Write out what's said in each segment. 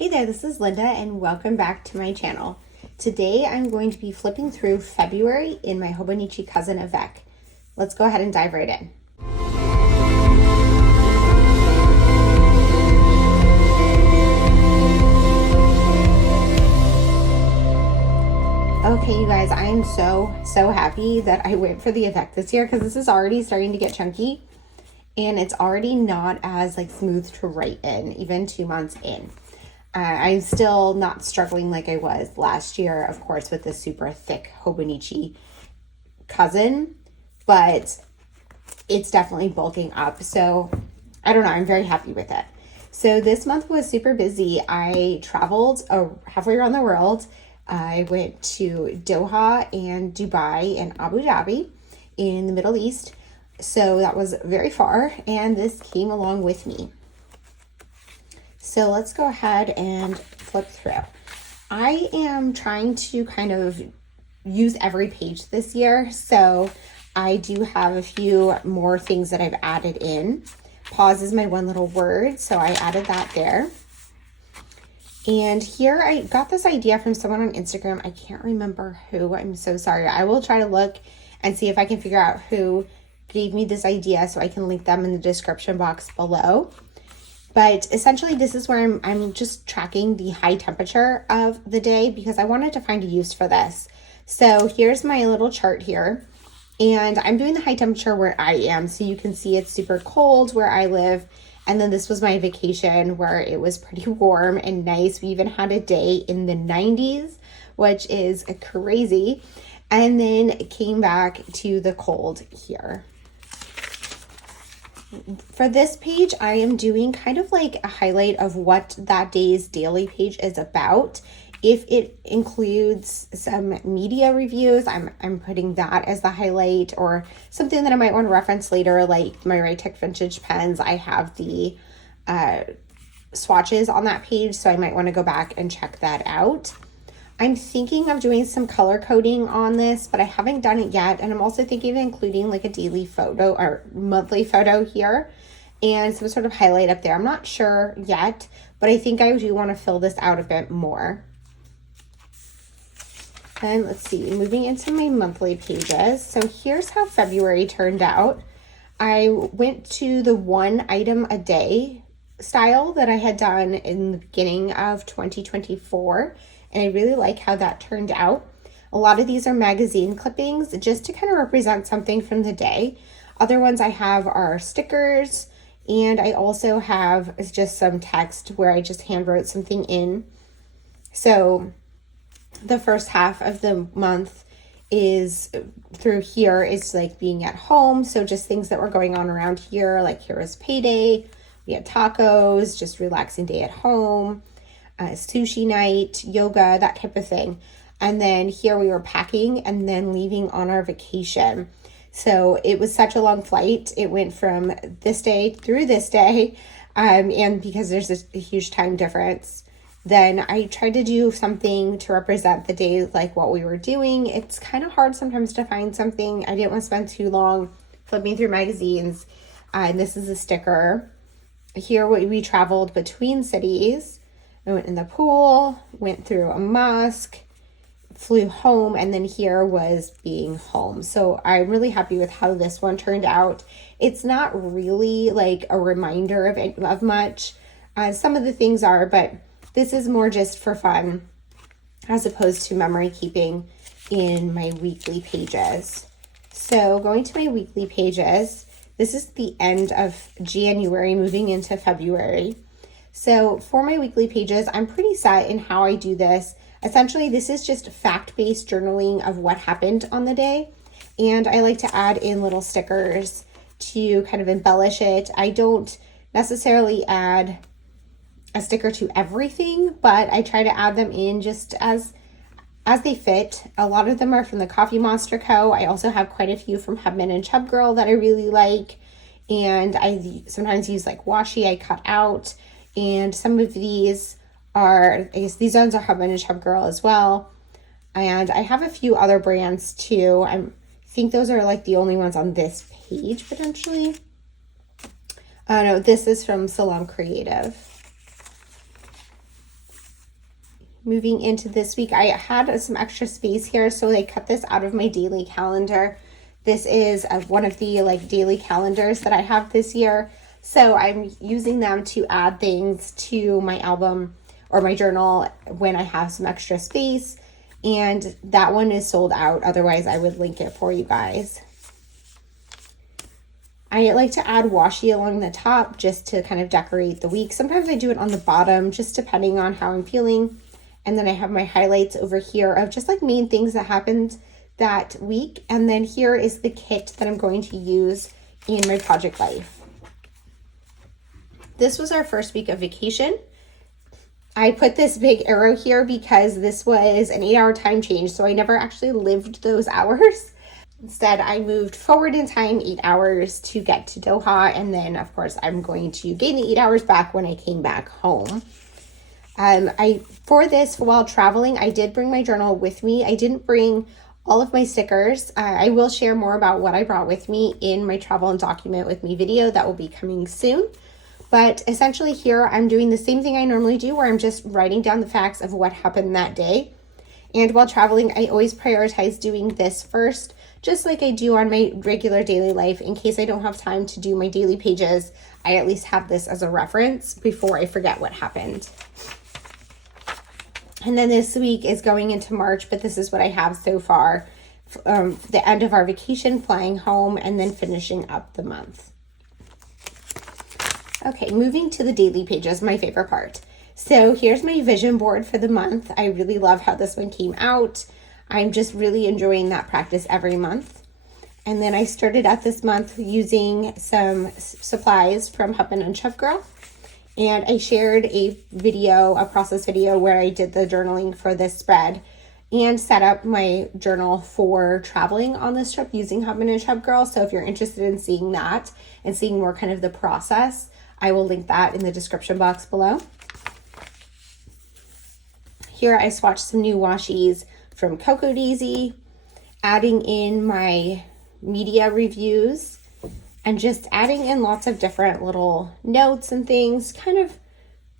Hey there, this is Linda and welcome back to my channel. Today I'm going to be flipping through February in my Hobonichi Cousin Avec. Let's go ahead and dive right in. Okay, you guys, I am so happy that I went for the Avec this year because this is already starting to get chunky and it's already not as smooth to write in, even 2 months in. I'm still not struggling like I was last year, of course, with this super thick Hobonichi Cousin, but it's definitely bulking up. So I don't know, I'm very happy with it. So this month was super busy. I traveled halfway around the world. I went to Doha and Dubai and Abu Dhabi in the Middle East. So that was very far, and this came along with me. So let's go ahead and flip through. I am trying to kind of use every page this year. So I do have a few more things that I've added in. Pause is my one little word, so I added that there. And here I got this idea from someone on Instagram. I can't remember who. I'm so sorry. I will try to look and see if I can figure out who gave me this idea so I can link them in the description box below. But essentially, this is where I'm just tracking the high temperature of the day because I wanted to find a use for this. So here's my little chart here. And I'm doing the high temperature where I am. So you can see it's super cold where I live. And then this was my vacation where it was pretty warm and nice. We even had a day in the 90s, which is crazy. And then it came back to the cold here. For this page, I am doing kind of like a highlight of what that day's daily page is about. If it includes some media reviews, I'm putting that as the highlight, or something that I might want to reference later, like my Rachelle vintage pens. I have the swatches on that page, so I might want to go back and check that out. I'm thinking of doing some color coding on this, but I haven't done it yet. And I'm also thinking of including like a daily photo or monthly photo here and some sort of highlight up there. I'm not sure yet, but I think I do want to fill this out a bit more. And let's see, moving into my monthly pages. So here's how February turned out. I went to the one item a day style that I had done in the beginning of 2024. And I really like how that turned out. A lot of these are magazine clippings just to kind of represent something from the day. Other ones I have are stickers, and I also have just some text where I just hand wrote something in. So the first half of the month is through here is like being at home. So just things that were going on around here, like here was payday, we had tacos, just relaxing day at home. Sushi night, yoga, that type of thing. And then here we were packing and then leaving on our vacation. So it was such a long flight. It went from this day through this day. And because there's a huge time difference, then I tried to do something to represent the day, like what we were doing. It's kind of hard sometimes to find something. I didn't want to spend too long flipping through magazines. And this is a sticker. Here we traveled between cities. I went in the pool, went through a mosque, flew home, and then here was being home. So I'm really happy with how this one turned out. It's not really like a reminder of much. Some of the things are, but this is more just for fun as opposed to memory keeping in my weekly pages. So going to my weekly pages, this is the end of January moving into February. So for my weekly pages, I'm pretty set in how I do this. Essentially, this is just fact-based journaling of what happened on the day. And I like to add in little stickers to kind of embellish it. I don't necessarily add a sticker to everything, but I try to add them in just as they fit. A lot of them are from the Coffee Monsterz Co. I also have quite a few from Hubman and Chub Girl that I really like. And I sometimes use like washi I cut out. And some of these are, I guess these ones are Hubman and Chub Girl as well. And I have a few other brands too. I think those are like the only ones on this page potentially. No, this is from Salon Creative. moving into this week, I had some extra space here, so I cut this out of my daily calendar. This is one of the like daily calendars that I have this year. So I'm using them to add things to my album or my journal when I have some extra space. And that one is sold out. Otherwise, I would link it for you guys. I like to add washi along the top just to kind of decorate the week. Sometimes I do it on the bottom, just depending on how I'm feeling. And then I have my highlights over here of just like main things that happened that week. And then here is the kit that I'm going to use in my project life. This was our first week of vacation. I put this big arrow here because this was an 8-hour time change, so I never actually lived those hours. Instead, I moved forward in time 8 hours to get to Doha, and then of course I'm going to gain the 8 hours back when I came back home. For this, while traveling, I did bring my journal with me. I didn't bring all of my stickers. I will share more about what I brought with me in my travel and document with me video that will be coming soon. But essentially here, I'm doing the same thing I normally do, where I'm just writing down the facts of what happened that day. And while traveling, I always prioritize doing this first, just like I do on my regular daily life. In case I don't have time to do my daily pages, I at least have this as a reference before I forget what happened. And then this week is going into March, but this is what I have so far. The end of our vacation, flying home, and then finishing up the month. Okay, moving to the daily pages, my favorite part. So here's my vision board for the month. I really love how this one came out. I'm just really enjoying that practice every month. And then I started out this month using some supplies from Hub and Chef Girl. And I shared a process video where I did the journaling for this spread and set up my journal for traveling on this trip using Hub and Chef Girl. So if you're interested in seeing that and seeing more kind of the process, I will link that in the description box below. Here I swatched some new washies from Coco Daisy, adding in my media reviews and just adding in lots of different little notes and things, kind of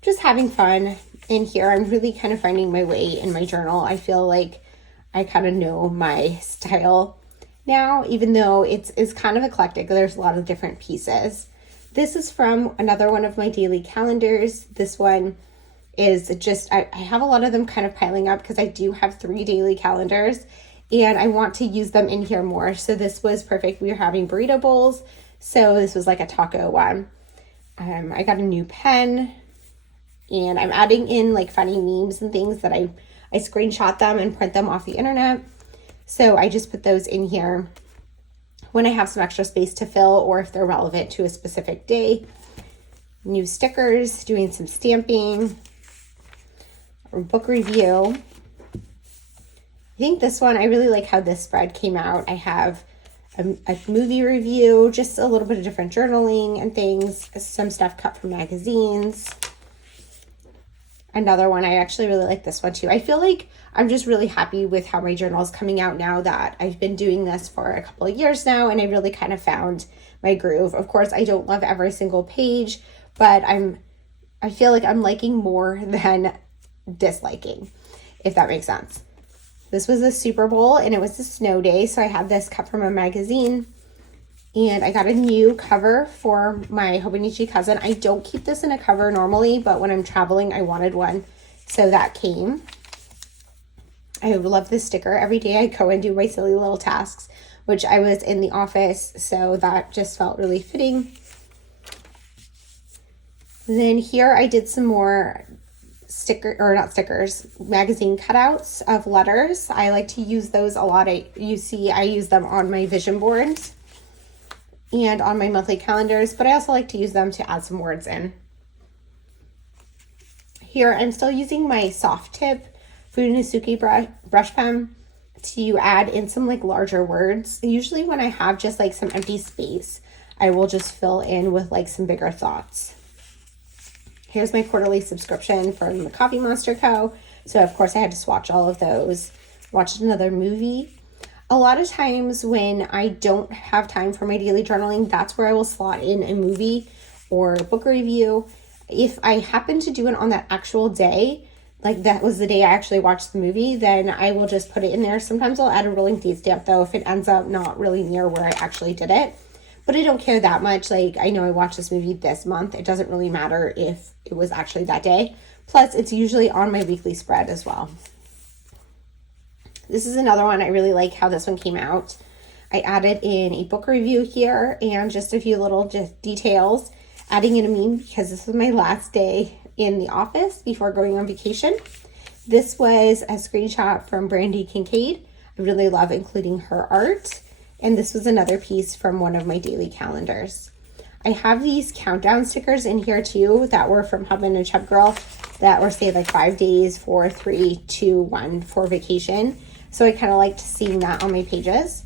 just having fun in here. I'm really kind of finding my way in my journal. I feel like I kind of know my style now, even though it's kind of eclectic. There's a lot of different pieces. This is from another one of my daily calendars. This one is just, I have a lot of them kind of piling up because I do have 3 daily calendars and I want to use them in here more. So this was perfect. We were having burrito bowls. So this was like a taco one. I got a new pen and I'm adding in like funny memes and things that I screenshot them and print them off the internet. So I just put those in here when I have some extra space to fill or if they're relevant to a specific day. New stickers, doing some stamping, or book review. I think this one, I really like how this spread came out. I have a movie review, just a little bit of different journaling and things, some stuff cut from magazines. Another one, I actually really like this one too. I feel like I'm just really happy with how my journal is coming out now that I've been doing this for a couple of years now and I really kind of found my groove. Of course, I don't love every single page, but I feel like I'm liking more than disliking, if that makes sense. This was a Super Bowl and it was a snow day, so I had this cut from a magazine. And I got a new cover for my Hobonichi Cousin. I don't keep this in a cover normally, but when I'm traveling, I wanted one. So that came. I love this sticker. Every day I go and do my silly little tasks, which I was in the office, so that just felt really fitting. Then here I did some more magazine cutouts of letters. I like to use those a lot. I use them on my vision boards and on my monthly calendars, but I also like to use them to add some words in. Here, I'm still using my soft tip Funisuki brush pen to add in some like larger words. Usually when I have just like some empty space, I will just fill in with like some bigger thoughts. Here's my quarterly subscription from the Coffee Monsterz Co. So of course I had to swatch all of those. Watched another movie. A lot of times when I don't have time for my daily journaling, that's where I will slot in a movie or a book review. If I happen to do it on that actual day, like that was the day I actually watched the movie, then I will just put it in there. Sometimes I'll add a rolling date stamp though if it ends up not really near where I actually did it. But I don't care that much. Like, I know I watched this movie this month. It doesn't really matter if it was actually that day. Plus, it's usually on my weekly spread as well. This is another one. I really like how this one came out. I added in a book review here and just a few little details, adding in a meme because this was my last day in the office before going on vacation. This was a screenshot from Brandy Kincaid. I really love including her art. And this was another piece from one of my daily calendars. I have these countdown stickers in here too that were from Hubman and Chub Girl that were say like 5 days, 4, 3, 2, 1 for vacation. So I kind of liked seeing that on my pages.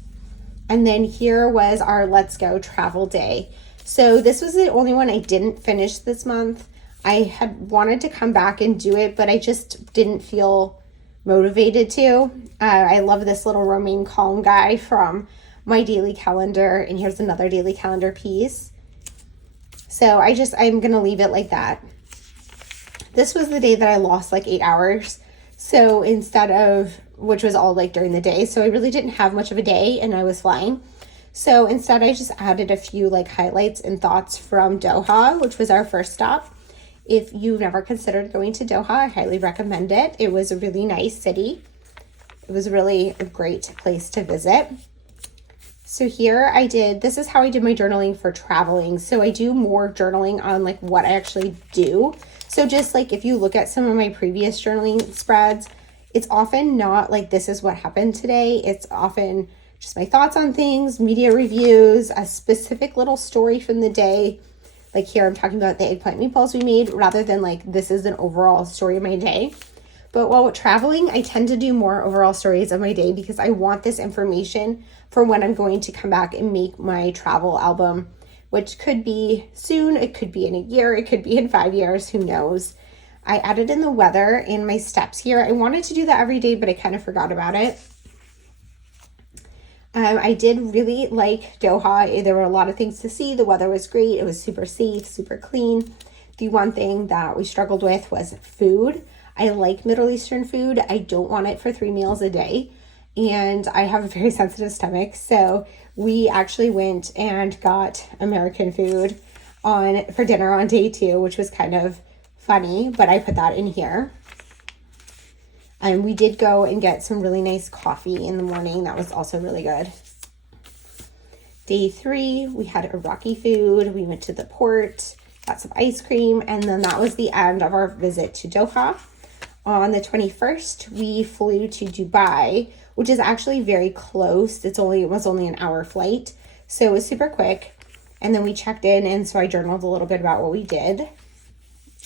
And then here was our Let's Go travel day. So this was the only one I didn't finish this month. I had wanted to come back and do it, but I just didn't feel motivated to. I love this little Romaine Calm guy from my daily calendar, and here's another daily calendar piece. So I'm gonna leave it like that. This was the day that I lost like 8 hours. So instead of, which was all like during the day, so I really didn't have much of a day and I was flying. So instead I just added a few like highlights and thoughts from Doha, which was our first stop. If you've never considered going to Doha, I highly recommend it. It was a really nice city. It was really a great place to visit. So here this is how I did my journaling for traveling. So I do more journaling on like what I actually do. So just like if you look at some of my previous journaling spreads, it's often not like this is what happened today. It's often just my thoughts on things, media reviews, a specific little story from the day. Like here I'm talking about the eggplant meatballs we made rather than like this is an overall story of my day. But while traveling, I tend to do more overall stories of my day because I want this information for when I'm going to come back and make my travel album, which could be soon, it could be in a year, it could be in 5 years, who knows. I added in the weather in my steps here. I wanted to do that every day, but I kind of forgot about it. I did really like Doha. There were a lot of things to see. The weather was great. It was super safe, super clean. The one thing that we struggled with was food. I like Middle Eastern food. I don't want it for 3 meals a day. And I have a very sensitive stomach. So we actually went and got American food for dinner on day 2, which was kind of funny, but I put that in here. And we did go and get some really nice coffee in the morning. That was also really good. Day 3, we had Iraqi food. We went to the port, got some ice cream, and then that was the end of our visit to Doha. On the 21st, we flew to Dubai, which is actually very close. It was only an hour flight, so it was super quick. And then we checked in, and so I journaled a little bit about what we did.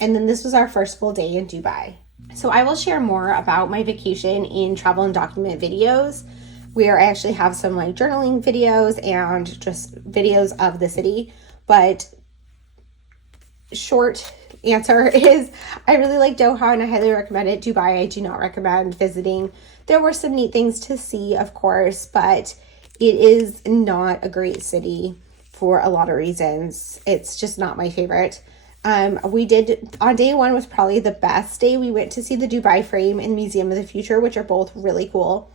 And then this was our first full day in Dubai. So I will share more about my vacation in travel and document videos, where I actually have some like journaling videos and just videos of the city. But short answer is I really like Doha and I highly recommend it. Dubai, I do not recommend visiting. There were some neat things to see, of course, but it is not a great city for a lot of reasons. It's just not my favorite. We did, on day 1 was probably the best day. We went to see the Dubai Frame and Museum of the Future, which are both really cool.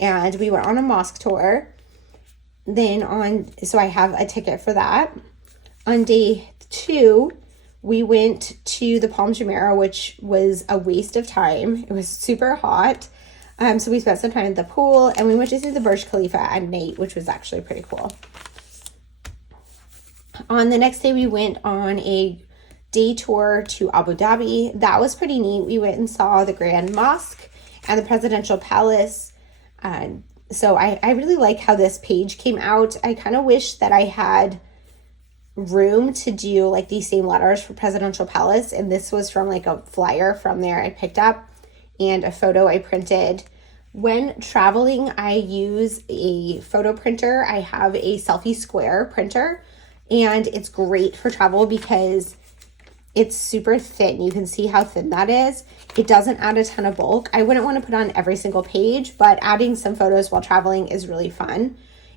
And we went on a mosque tour. So I have a ticket for that. On day 2, we went to the Palm Jumeirah, which was a waste of time. It was super hot. So we spent some time at the pool, and we went to see the Burj Khalifa at night, which was actually pretty cool. On the next day, we went on a day tour to Abu Dhabi. That was pretty neat. We went and saw the Grand Mosque and the Presidential Palace. So I really like how this page came out. I kind of wish that I had room to do like these same letters for Presidential Palace, and this was from like a flyer from there I picked up and a photo I printed. When traveling, I use a photo printer. I have a Selfie Square printer, and it's great for travel because it's super thin. You can see how thin that is. It doesn't add a ton of bulk. I wouldn't want to put on every single page, but adding some photos while traveling is really fun.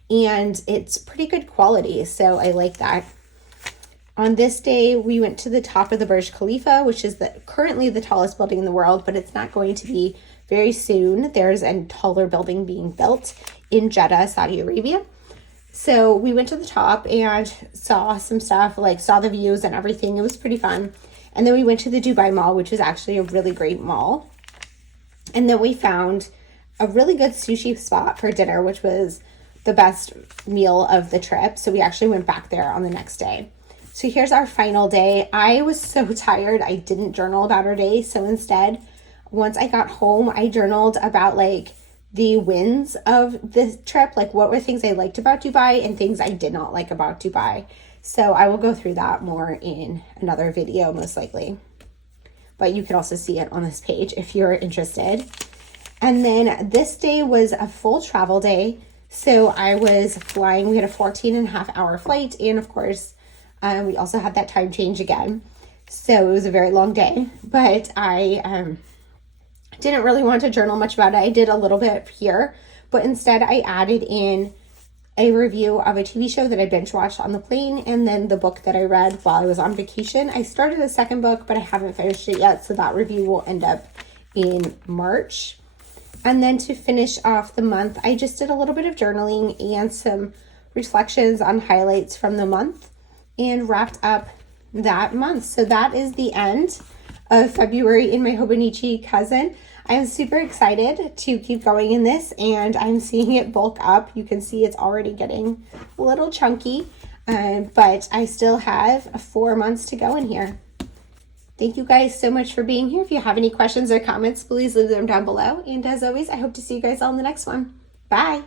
And it's pretty good quality, so I like that. On this day, we went to the top of the Burj Khalifa, which is currently the tallest building in the world, but it's not going to be very soon. There's a taller building being built in Jeddah, Saudi Arabia. So we went to the top and saw some stuff, like saw the views and everything. It was pretty fun. And then we went to the Dubai Mall, which was actually a really great mall. And then we found a really good sushi spot for dinner, which was the best meal of the trip. So we actually went back there on the next day. So here's our final day. I was so tired, I didn't journal about our day. So instead, once I got home, I journaled about like the wins of the trip, like what were things I liked about Dubai and things I did not like about Dubai. So I will go through that more in another video, most likely. But you can also see it on this page if you're interested. And then this day was a full travel day. So I was flying, we had a 14.5-hour flight. And of course, we also had that time change again. So it was a very long day, but I didn't really want to journal much about it. I did a little bit here, but instead I added in a review of a TV show that I binge watched on the plane, and then the book that I read while I was on vacation. I started a second book, but I haven't finished it yet, so that review will end up in March. And then to finish off the month, I just did a little bit of journaling and some reflections on highlights from the month and wrapped up that month. So that is the end of February in my Hobonichi Cousin. I'm super excited to keep going in this, and I'm seeing it bulk up. You can see it's already getting a little chunky, but I still have 4 months to go in here. Thank you guys so much for being here. If you have any questions or comments, please leave them down below. And as always, I hope to see you guys all in the next one. Bye.